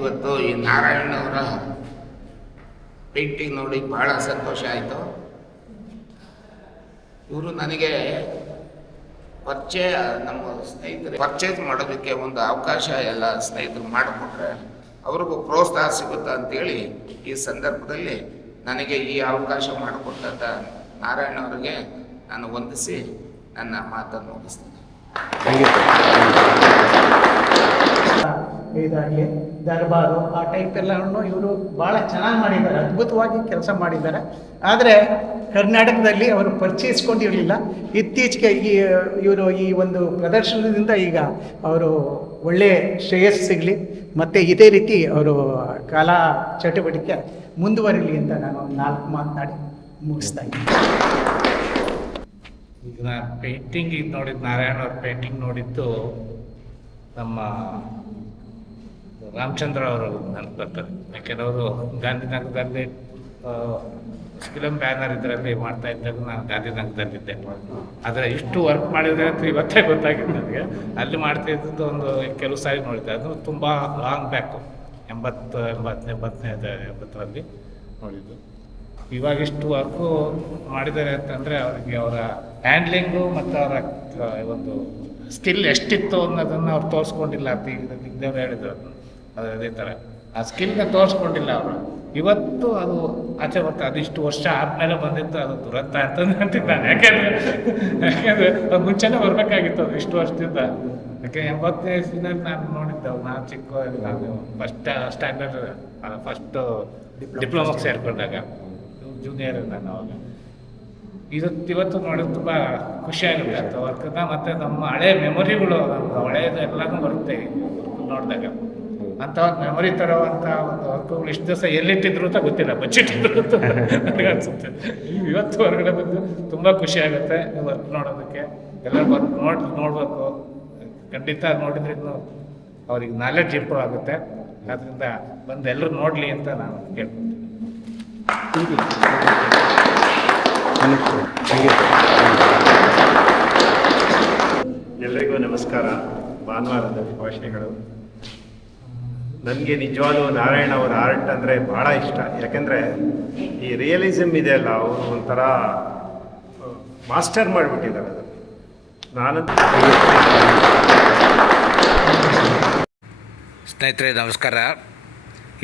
ಇವತ್ತು ಈ ನಾರಾಯಣವರ ಪೇಂಟಿಂಗ್ ನೋಡಿ ಬಹಳ ಸಂತೋಷ ಆಯಿತು. ಇವರು ನನಗೆ ಪರಿಚಯ, ನಮ್ಮ ಸ್ನೇಹಿತರು ಪರ್ಚೇಸ್ ಮಾಡೋದಕ್ಕೆ ಒಂದು ಅವಕಾಶ ಎಲ್ಲ ಸ್ನೇಹಿತರು ಮಾಡಿಕೊಟ್ರೆ ಅವ್ರಿಗೂ ಪ್ರೋತ್ಸಾಹ ಸಿಗುತ್ತಾ ಅಂತೇಳಿ ಈ ಸಂದರ್ಭದಲ್ಲಿ ನನಗೆ ಈ ಅವಕಾಶ ಮಾಡಿಕೊಟ್ಟಂಥ ನಾರಾಯಣವರಿಗೆ ನಾನು ವಂದಿಸಿ ನನ್ನ ಮಾತನ್ನು ಮುಗಿಸ್ತೇನೆ. ಇದಾಗಲಿ ದರ್ಬಾರು ಆ ಟೈಪ್ ಎಲ್ಲವನ್ನು ಇವರು ಭಾಳ ಚೆನ್ನಾಗಿ ಮಾಡಿದ್ದಾರೆ, ಅದ್ಭುತವಾಗಿ ಕೆಲಸ ಮಾಡಿದ್ದಾರೆ. ಆದರೆ ಕರ್ನಾಟಕದಲ್ಲಿ ಅವರು ಪರಿಚಯಿಸ್ಕೊಂಡಿರಲಿಲ್ಲ. ಇತ್ತೀಚೆಗೆ ಇವರು ಈ ಒಂದು ಪ್ರದರ್ಶನದಿಂದ ಈಗ ಅವರು ಒಳ್ಳೆಯ ಶ್ರೇಯಸ್ಸು ಸಿಗಲಿ ಮತ್ತು ಇದೇ ರೀತಿ ಅವರು ಕಲಾ ಚಟುವಟಿಕೆ ಮುಂದುವರಿಲಿ ಅಂತ ನಾನು 4 ಮಾತನಾಡಿ ಮುಗಿಸ್ತಾ ಇದ್ದೀನಿ. ಈಗ ನಾನು ಪೇಂಟಿಂಗ್ ಇದು ನೋಡಿದ್ದು, ನಾರಾಯಣ ಅವ್ರ ಪೇಂಟಿಂಗ್ ನೋಡಿದ್ದು ನಮ್ಮ ರಾಮಚಂದ್ರ ಅವರು ನನಗೆ ಬರ್ತಾರೆ. ಯಾಕೆಂದ್ರೆ ಅವರು ಗಾಂಧಿನಗರದಲ್ಲಿ ಫಿಲಮ್ ಬ್ಯಾನರ್ ಇದರಲ್ಲಿ ಮಾಡ್ತಾ ಇದ್ದಾಗ ನಾನು ಗಾಂಧಿನಗರದಲ್ಲಿದ್ದೆ. ಆದರೆ ಇಷ್ಟು ವರ್ಕ್ ಮಾಡಿದರೆ ಅಂತ ಇವತ್ತೇ ಗೊತ್ತಾಗಿತ್ತು ನನಗೆ. ಅಲ್ಲಿ ಮಾಡ್ತಾ ಇದ್ದದ್ದು ಒಂದು ಕೆಲವು ಸಾರಿ ನೋಡಿದ್ದೆ, ಅದು ತುಂಬ ಲಾಂಗ್ ಬ್ಯಾಕು, 80ರಲ್ಲಿ ನೋಡಿದ್ದು. ಇವಾಗಿಷ್ಟು ವರ್ಕು ಮಾಡಿದ್ದಾರೆ ಅಂತಂದರೆ ಅವರಿಗೆ ಅವರ ಹ್ಯಾಂಡ್ಲಿಂಗು ಮತ್ತು ಅವರ ಒಂದು ಸ್ಕಿಲ್ ಎಷ್ಟಿತ್ತು ಅನ್ನೋದನ್ನು ಅವ್ರು ತೋರಿಸ್ಕೊಂಡಿಲ್ಲ ಅಂತ ಈಗ ದಿಗ್ದೇವ್ರು ಹೇಳಿದ್ರು. ಅದೇ ಥರ ಆ ಸ್ಕಿಲ್ನ ತೋರಿಸ್ಕೊಂಡಿಲ್ಲ ಅವರು. ಇವತ್ತು ಅದು ಆಚೆ ಬರ್ತಾ ಅದಿಷ್ಟು ವರ್ಷ ಆದಮೇಲೆ ಬಂದಿತ್ತು, ಅದು ದುರಂತ ಅಂತಂದು ಅಂತೀನಿ ನಾನು. ಯಾಕೆಂದರೆ ಅದು ಮುಂಚೆನೇ ಬರಬೇಕಾಗಿತ್ತು, ಅದು ಇಷ್ಟು ವರ್ಷದಿಂದ. ಯಾಕೆ 80ನೇ ಇಸ್ವಿನಲ್ಲಿ ನಾನು ನೋಡಿದ್ದೆವು, ನಾನು ಚಿಕ್ಕ, ನಾನು ಫಸ್ಟ್ ಡಿಪ್ಲೊಮಾಗೆ ಸೇರಿಕೊಂಡಾಗ, ಜೂನಿಯರ್ ನಾನು ಅವಾಗ. ಇವತ್ತು ನೋಡೋದು ತುಂಬ ಖುಷಿಯಾಗುತ್ತೆ ಅಂತ ವರ್ಕನ್ನ. ಮತ್ತು ನಮ್ಮ ಹಳೆ ಮೆಮೊರಿಗಳು, ನಮ್ಮ ಹಳೆಯದು ಎಲ್ಲನೂ ಬರುತ್ತೆ ನೋಡಿದಾಗ. ಅಂಥ ಒಂದು ಮೆಮೊರಿ ತರೋವಂಥ ಒಂದು ವರ್ಕುಗಳು ಇಷ್ಟು ದಿವಸ ಎಲ್ಲಿಟ್ಟಿದ್ರು ಅಂತ ಗೊತ್ತಿಲ್ಲ, ಬಚ್ಚಿಟ್ಟಿದ್ರು ಅಂತ ನನಗೆ ಅನಿಸುತ್ತೆ. ಇವತ್ತು ಹೊರಗಡೆ ಬಂದು ತುಂಬ ಖುಷಿಯಾಗುತ್ತೆ ವರ್ಕ್ ನೋಡೋದಕ್ಕೆ. ಎಲ್ಲರೂ ಬಂದು ನೋಡಬೇಕು, ಖಂಡಿತ ನೋಡಿದ್ರೆ ಇನ್ನೂ ಅವ್ರಿಗೆ ನಾಲೆಡ್ಜ್ ಇಂಪ್ರೂವ್ ಆಗುತ್ತೆ. ಆದ್ದರಿಂದ ಬಂದು ಎಲ್ಲರೂ ನೋಡಲಿ ಅಂತ ನಾನು ಕೇಳ್ಕೊತೀನಿ. ಎಲ್ಲರಿಗೂ ನಮಸ್ಕಾರ. ಭಾನುವಾರದ ಭಾಷೆಗಳು. ನನಗೆ ನಿಜವಾಗ್ಲೂ ನಾರಾಯಣ ಅವರ ಆರ್ಟ್ ಅಂದರೆ ಭಾಳ ಇಷ್ಟ. ಯಾಕೆಂದರೆ ಈ ರಿಯಲಿಸಮ್ ಇದೆಯಲ್ಲ, ಅವರು ಒಂಥರ ಮಾಸ್ಟರ್ ಮಾಡಿಬಿಟ್ಟಿದ್ದಾರೆ ಅದು. ಸ್ನೇಹಿತರೆ ನಮಸ್ಕಾರ.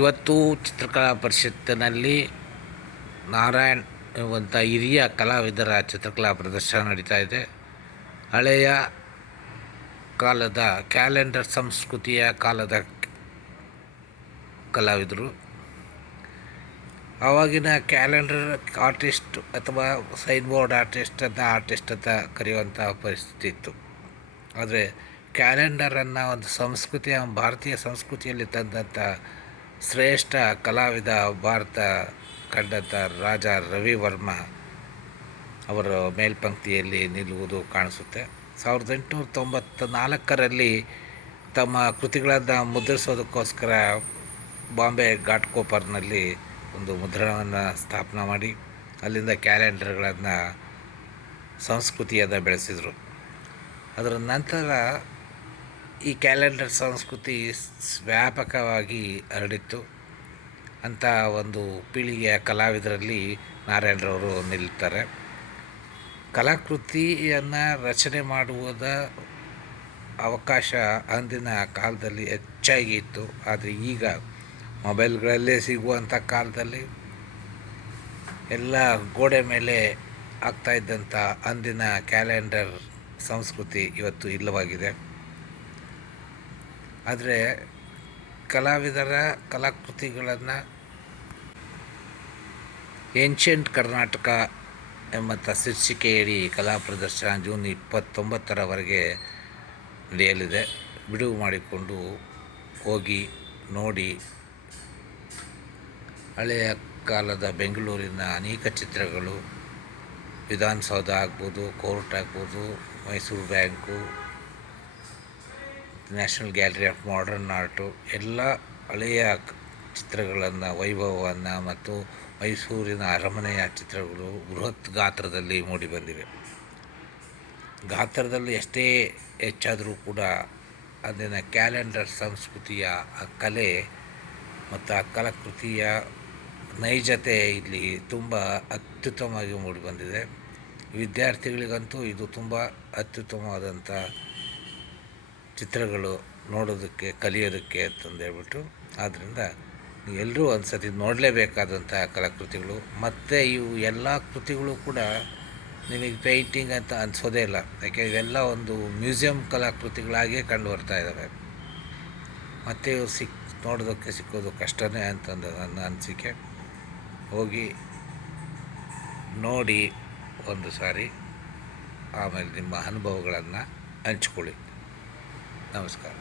ಇವತ್ತು ಚಿತ್ರಕಲಾ ಪರಿಷತ್ತಿನಲ್ಲಿ ನಾರಾಯಣ್ ಎಂಬಂಥ ಹಿರಿಯ ಕಲಾವಿದರ ಚಿತ್ರಕಲಾ ಪ್ರದರ್ಶನ ನಡೀತಾ ಇದೆ. ಹಳೆಯ ಕಾಲದ ಕ್ಯಾಲೆಂಡರ್ ಸಂಸ್ಕೃತಿಯ ಕಾಲದ ಕಲಾವಿದರು. ಆವಾಗಿನ ಕ್ಯಾಲೆಂಡರ್ ಆರ್ಟಿಸ್ಟ್ ಅಥವಾ ಸೈನ್ ಬೋರ್ಡ್ ಆರ್ಟಿಸ್ಟ್ ಅಂತ ಕರೆಯುವಂಥ ಪರಿಸ್ಥಿತಿ ಇತ್ತು. ಆದರೆ ಕ್ಯಾಲೆಂಡರನ್ನು ಒಂದು ಸಂಸ್ಕೃತಿಯ, ಭಾರತೀಯ ಸಂಸ್ಕೃತಿಯಲ್ಲಿ ತಂದಂಥ ಶ್ರೇಷ್ಠ ಕಲಾವಿದ ಭಾರತ ಕಂಡಂಥ ರಾಜ ರವಿವರ್ಮ ಅವರ ಮೇಲ್ಪಂಕ್ತಿಯಲ್ಲಿ ನಿಲ್ಲುವುದು ಕಾಣಿಸುತ್ತೆ. 1894ರಲ್ಲಿ ತಮ್ಮ ಕೃತಿಗಳನ್ನು ಮುದ್ರಿಸೋದಕ್ಕೋಸ್ಕರ ಬಾಂಬೆ ಘಾಟ್ಕೋಪರ್ನಲ್ಲಿ ಒಂದು ಮುದ್ರಣವನ್ನು ಸ್ಥಾಪನೆ ಮಾಡಿ ಅಲ್ಲಿಂದ ಕ್ಯಾಲೆಂಡರ್ಗಳನ್ನು, ಸಂಸ್ಕೃತಿಯನ್ನು ಬೆಳೆಸಿದರು. ಅದರ ನಂತರ ಈ ಕ್ಯಾಲೆಂಡರ್ ಸಂಸ್ಕೃತಿ ವ್ಯಾಪಕವಾಗಿ ಹರಡಿತ್ತು. ಅಂಥ ಒಂದು ಪೀಳಿಗೆಯ ಕಲಾವಿದರಲ್ಲಿ ನಾರಾಯಣರವರು ನಿಲ್ತಾರೆ. ಕಲಾಕೃತಿಯನ್ನು ರಚನೆ ಮಾಡುವುದ ಅವಕಾಶ ಅಂದಿನ ಕಾಲದಲ್ಲಿ ಹೆಚ್ಚಾಗಿ ಇತ್ತು. ಆದರೆ ಈಗ ಮೊಬೈಲ್ಗಳಲ್ಲೇ ಸಿಗುವಂಥ ಕಾಲದಲ್ಲಿ ಎಲ್ಲ ಗೋಡೆ ಮೇಲೆ ಆಗ್ತಾಯಿದ್ದಂಥ ಅಂದಿನ ಕ್ಯಾಲೆಂಡರ್ ಸಂಸ್ಕೃತಿ ಇವತ್ತು ಇಲ್ಲವಾಗಿದೆ. ಆದರೆ ಕಲಾವಿದರ ಕಲಾಕೃತಿಗಳನ್ನು ಏನ್ಷಿಯಂಟ್ ಕರ್ನಾಟಕ ಎಂಬಂಥ ಶೀರ್ಷಿಕೆಯಡಿ ಕಲಾ ಪ್ರದರ್ಶನ ಜೂನ್ 29ರವರೆಗೆ ನಡೆಯಲಿದೆ. ಬಿಡುವು ಮಾಡಿಕೊಂಡು ಹೋಗಿ ನೋಡಿ ಹಳೆಯ ಕಾಲದ ಬೆಂಗಳೂರಿನ ಅನೇಕ ಚಿತ್ರಗಳು, ವಿಧಾನಸೌಧ ಆಗ್ಬೋದು, ಕೋರ್ಟ್ ಆಗ್ಬೋದು, Mysuru bank, national gallery of modern art, ಎಲ್ಲ ಹಳೆಯ ಚಿತ್ರಗಳನ್ನು, ವೈಭವವನ್ನು ಮತ್ತು ಮೈಸೂರಿನ ಅರಮನೆಯ ಚಿತ್ರಗಳು ಬೃಹತ್ ಗಾತ್ರದಲ್ಲಿ ಮೂಡಿಬಂದಿವೆ. ಗಾತ್ರದಲ್ಲಿ ಎಷ್ಟೇ ಹೆಚ್ಚಾದರೂ ಕೂಡ ಅಂದಿನ ಕ್ಯಾಲೆಂಡರ್ ಸಂಸ್ಕೃತಿಯ ಆ ಕಲೆ ಮತ್ತು ಆ ಕಲಾಕೃತಿಯ ನೈಜತೆ ಇಲ್ಲಿ ತುಂಬ ಅತ್ಯುತ್ತಮವಾಗಿ ಮೂಡಿಬಂದಿದೆ. ವಿದ್ಯಾರ್ಥಿಗಳಿಗಂತೂ ಇದು ತುಂಬ ಅತ್ಯುತ್ತಮವಾದಂಥ ಚಿತ್ರಗಳು ನೋಡೋದಕ್ಕೆ, ಕಲಿಯೋದಕ್ಕೆ ಅಂತಂದೇಳ್ಬಿಟ್ಟು. ಆದ್ದರಿಂದ ಎಲ್ಲರೂ ಒಂದು ಸತಿ ನೋಡಲೇಬೇಕಾದಂಥ ಕಲಾಕೃತಿಗಳು. ಮತ್ತು ಇವು ಎಲ್ಲ ಕೃತಿಗಳು ಕೂಡ ನಿಮಗೆ ಪೇಂಟಿಂಗ್ ಅಂತ ಅನಿಸೋದೇ ಇಲ್ಲ, ಯಾಕೆ ಇವೆಲ್ಲ ಒಂದು ಮ್ಯೂಸಿಯಂ ಕಲಾಕೃತಿಗಳಾಗಿಯೇ ಕಂಡು ಬರ್ತಾ ಇದ್ದಾವೆ. ಮತ್ತು ಇವು ನೋಡೋದಕ್ಕೆ ಸಿಕ್ಕೋದು ಕಷ್ಟನೇ ಅಂತಂದು ನನ್ನ ಅನಿಸಿಕೆ. ಹೋಗಿ ನೋಡಿ ಒಂದು ಸಾರಿ, ಆಮೇಲೆ ನಿಮ್ಮ ಅನುಭವಗಳನ್ನು ಹಂಚ್ಕೊಳ್ಳಿ. ನಮಸ್ಕಾರ.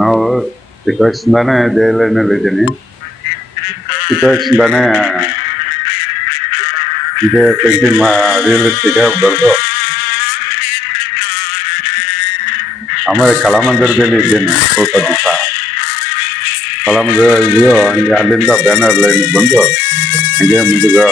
ನಾವು ಚಿಕ್ಕ ವಯಸ್ಸಿಂದಾನೇ ಜೈಲಿನಲ್ಲಿದ್ದೀನಿ. ಚಿಕ್ಕ ವಯಸ್ಸಿಂದಾನೇ ಇದೇ ಪೇಂಟಿಂಗ್ ರಿಯಲಿಸ್ಟಿಕ್ ಬರೆದು ಆಮೇಲೆ ಕಲಾಮಂದಿರದಲ್ಲಿ ಇದ್ದೇನೆ ಸ್ವಲ್ಪ ದಿವಸ. ಕಲಾಮಂದಿರ ಇದೆಯೋ ಹಂಗೆ ಅಲ್ಲಿಂದ ಬ್ಯಾನರ್ ಲೈನ್ ಬಂದು ಹಂಗೆ ಮುಂದೆ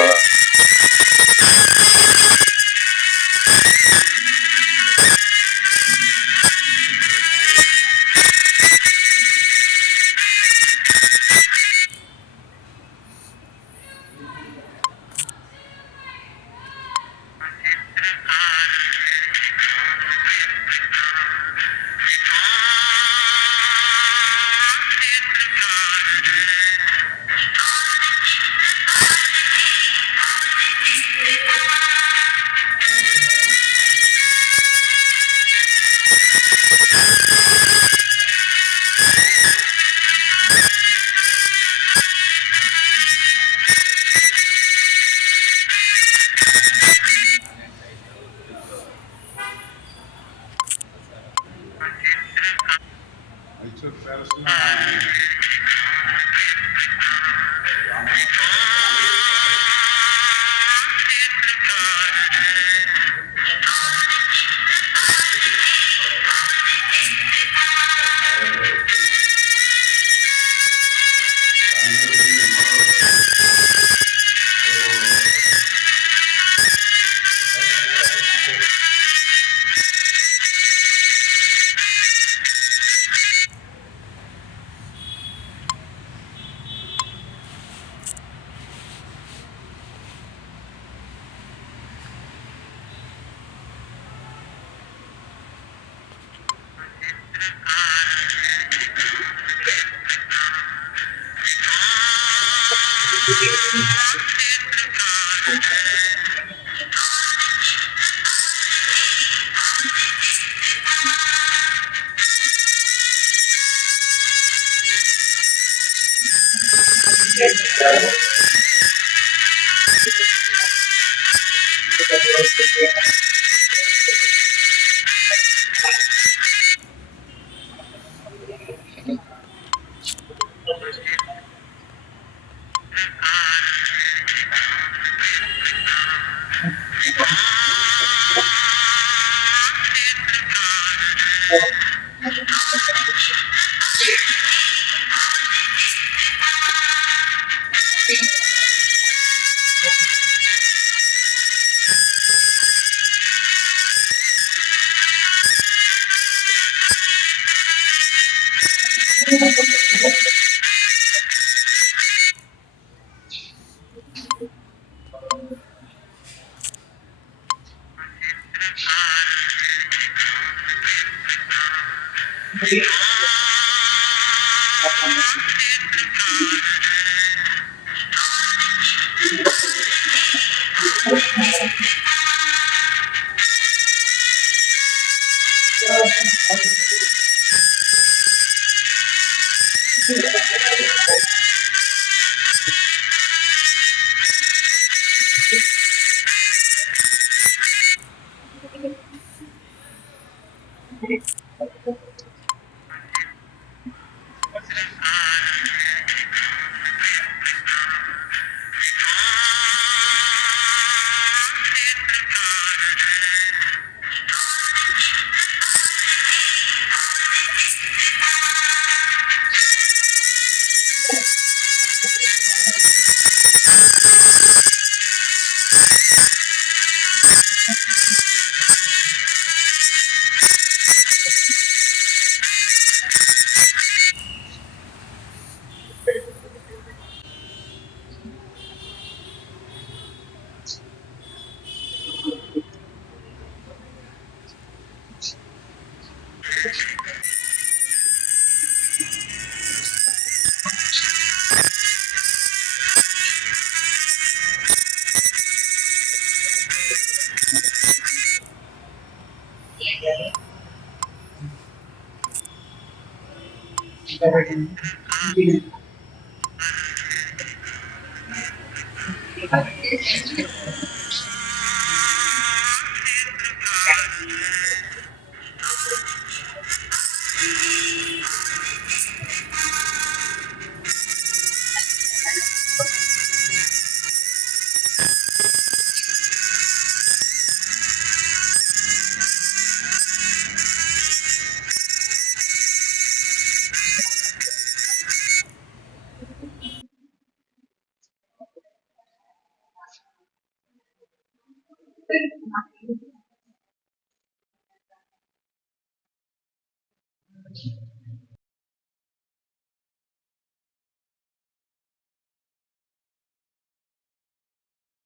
ಮೈಸೂರು ಪ್ಯಾಲೇಸ್ನ